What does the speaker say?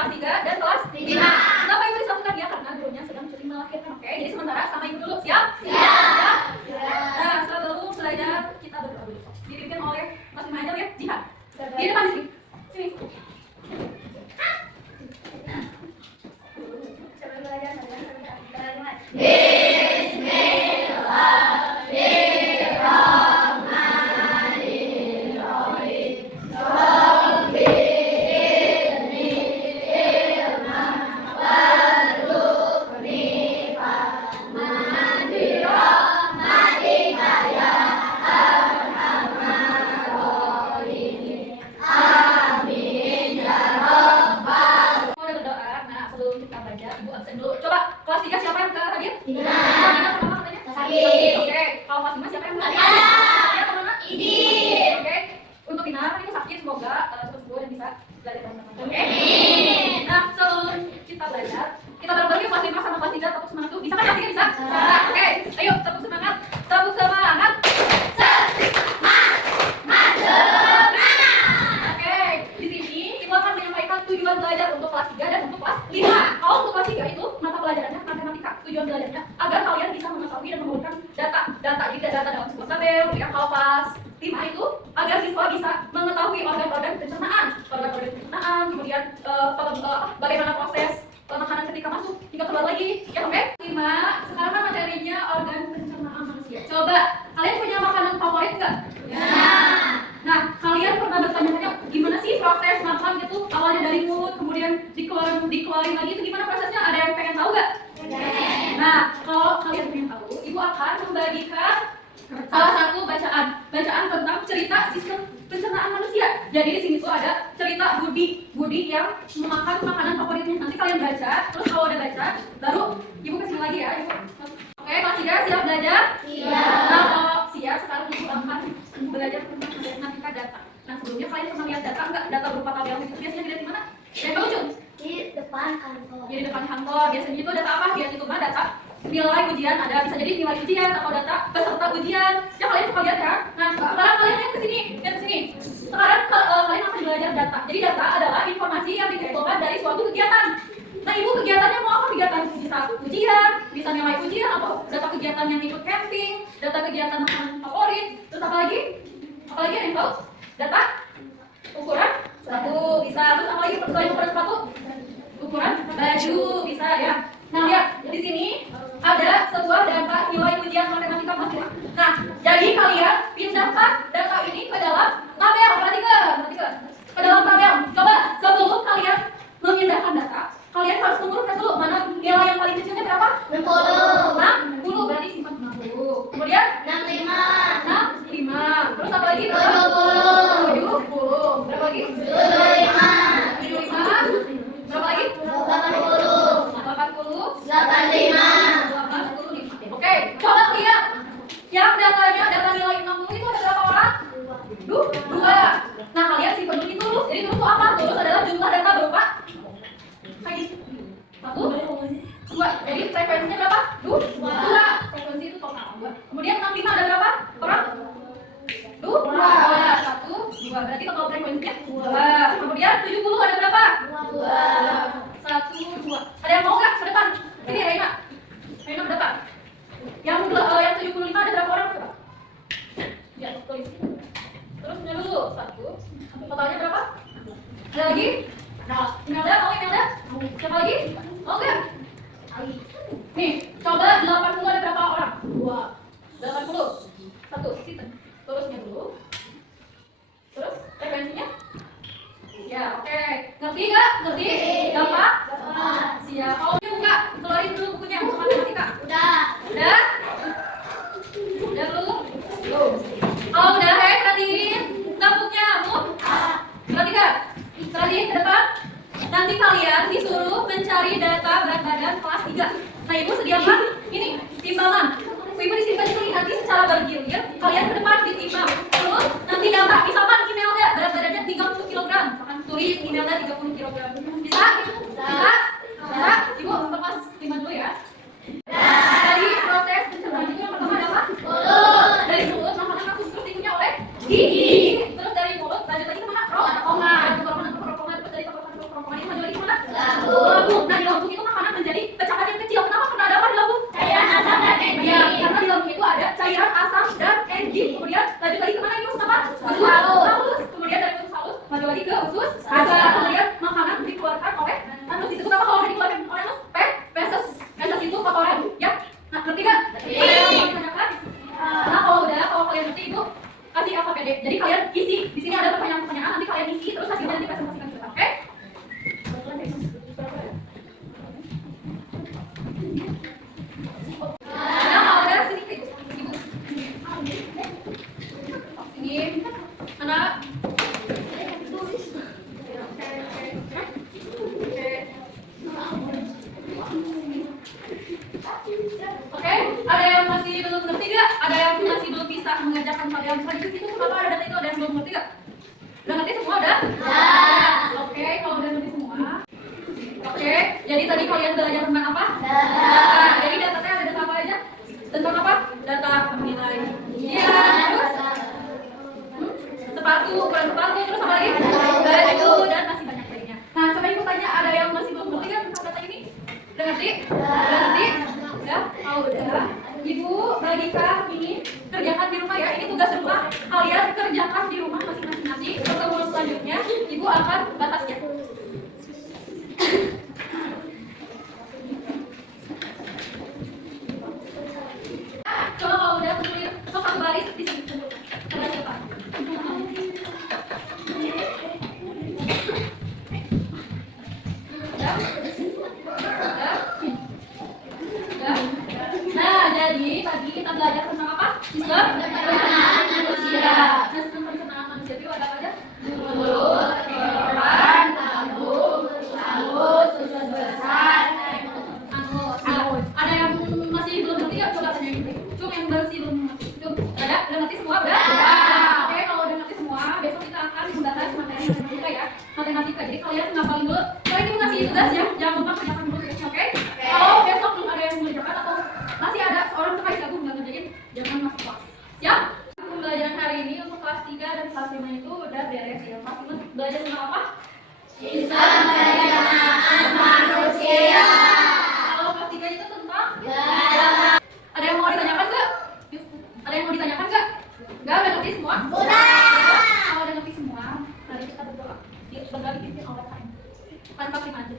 kelas 3 dan kelas 5. Kenapa itu disatukan ya? Karena gurunya sedang cuti melahirkan. Oke, jadi sementara sama ibu dulu. Siap? Siap. Nah, sebelum belajar kita berdoa dulu. Dipimpin oleh Mas Imajar ya, jihad. Di depan sini. Sini. Data dalam sebuah tabel, yang kalau kelas 5 itu agar siswa bisa mengetahui organ-organ pencernaan, kemudian bagaimana proses makanan ketika masuk hingga keluar lagi, ya oke? 5, sekarang kan materinya organ pencernaan manusia. Coba, kalian punya makanan favorit nggak? Ya. Nah, kalian pernah bertanya-tanya gimana sih proses makan itu? Awalnya dari mulut, kemudian dikeluarin lagi, itu gimana prosesnya? Ada yang pengen tahu nggak? Nah, kalau kalian pengen tahu, ibu akan membagikan salah satu bacaan tentang cerita sistem pencernaan manusia. Jadi di sini tuh ada cerita Budi yang memakan makanan favoritnya. Nanti kalian baca, terus kalau udah baca, baru ibu kesini lagi ya, ibu. Oke, kelas 3 siap belajar? Siap. Nah, kalau siap, sekarang ibu akan belajar tentang matematika data. Nah, sebelumnya kalian pernah lihat data enggak? Data berupa tabel itu biasanya dilihat di mana? Yang ujung? Di depan kantor. Di depan kantor. Biasanya itu data apa? Dia itu mah data nilai ujian, ada bisa jadi nilai ujian atau data peserta ujian. Ya kalian suka lihat kan? Nah, sekarang kalian lihat ke sini, Sekarang kalian akan belajar data. Jadi data adalah informasi yang dikumpulkan dari suatu kegiatan. Nah, ibu kegiatannya mau apa? Kegiatan bisa ujian, bisa nilai ujian, atau data kegiatan yang ikut camping, data kegiatan makanan favorit, terus apa lagi? Apa lagi yang tahu? Data ukuran sepatu bisa, terus apa lagi? Selain ukuran sepatu, ukuran baju bisa ya. Nah, lihat di sini ada sebuah data nilai ujian matematika mahasiswa. Nah, jadi kalian pindahkan data ini ke dalam tabel. Perhatikan. Ke dalam tabel. Coba sebelum kalian memindahkan data, kalian harus mengurutkan dulu mana nilai yang paling kecilnya berapa? 60. Berarti simpan 60. Kemudian 65. Terus apa lagi? 70. Berapa lagi? 75. Berapa lagi? 85. Oke, coba lihat. Yang data nilai 60 itu ada berapa orang? 2. Nah, kalian simpan dulu tulus. Jadi tulus itu apa? Tulus adalah jumlah data berupa 1, 2. Jadi frekuensinya berapa? 2. Frekuensi itu total 2. Kemudian 65 ada berapa orang? 2. 1, 2. Berarti total frekuensinya 2. Kemudian 70 ada berapa? 1, 2. Ada yang mau nggak ke depan? Ini Reina ke depan. Yang 75 ada berapa orang? Coba. Ya, tulis. Terus punya dulu 1. Totalnya berapa? Ada lagi? Imelda, mau Imelda? Siapa lagi? Mau nggak? Nih, coba 80 ada berapa orang? 2. 80. 1. Terusnya dulu. Terus frekuensinya? Ya, oke. Ngerti nggak? Ngerti? Gampang? Siap. Kalau dia buka, keluarin dulu bukunya untuk matematika. Udah? Udah belum? Belum. Kalau udah, perhatiin tabuknya, Bu. Perhatikan. Perhatiin ke depan. Nanti kalian disuruh mencari data berat badan kelas 3. Nah, Ibu sediakan ini timbangan. Ibu disimpan di sini, nanti secara bergilir kalian ke depan ditimbang. Terus nanti data, misalkan emailnya berat badannya 30 kg. Tulis emailnya 30 kg. Bisa? Ibu lepas timbang dulu ya. Dari proses pencernaan itu yang pertama adalah mulut. Dari mulut makanan langsung terus diikunya oleh gigi. Terus dari mulut lanjut lagi ke mana? Kerongkongan. Terus dari kerongkongan itu lanjut lagi ke mana? Oke, jadi kalian isi. Di sini ada pertanyaan-pertanyaan, nanti kalian isi terus hasilnya nanti presentasikan kita, oke? Nah, kalau ada sini Ibu. Sini. Anak. Oke, ada yang masih belum ngerti gak? Ada yang masih belum bisa mengerjakan kalian selanjutnya itu kenapa ada data itu ada yang belum ngerti gak? Udah ngerti semua udah? Oke, kalau udah ngerti semua. Oke, jadi tadi kalian belajar tentang apa? Data. Jadi datanya ada data apa aja? Tentang apa? Data nilai. Iya, terus? Sepatu, ukuran sepatu, terus apa lagi? Baju, dan masih banyak lainnya. Nah, coba ibu tanya, ada yang masih belum ngerti kan tentang data ini? Udah ngerti? Udah ngerti? Udah? Oh, udah. Ibu bagikan ini, kerjakan di rumah ya. Ini tugas rumah. Kalian kerjakan di rumah masing-masing nanti. Pertemuan selanjutnya, ibu akan batasnya. Coba kalau udah tentuin satu baris di sini. Coba siapa? Nah, jadi tadi kita belajar tentang apa? Sistem pencernaan manusia. Nah, sistem pencernaan manusia itu ada apa aja? Mulut, tenggorokan, lambung, anus, usus besar, anus. Ada yang masih belum ngerti nggak? Coba tanya gitu. Cuma yang masih belum ngerti. Udah ngerti semua? Udah? Oke, kalau udah ngerti semua, besok kita akan membahas materi matematika ya. Matematika. Jadi kalian ngapalin dulu. Kalian ini ngasih tugas ya, jangan lupa kerjakan dulu tugasnya, oke? Kalau besok belum ada yang mengerjakan atau masih ada seorang sekali gabung nggak ngerjain, jangan masuk kelas. Siap? Pembelajaran hari ini untuk kelas 3 dan kelas 5 itu udah beres ya. Kelas 5 belajar tentang apa? Sistem pencernaan manusia. Kalau kelas 3 itu tentang Data. ada yang mau ditanyakan nggak? Ada yang mau ditanyakan nggak? Nggak, udah ngerti semua? Udah. Kalau udah ngerti semua, mari kita berdoa. Berdoa bikin overtime. Tanpa aja.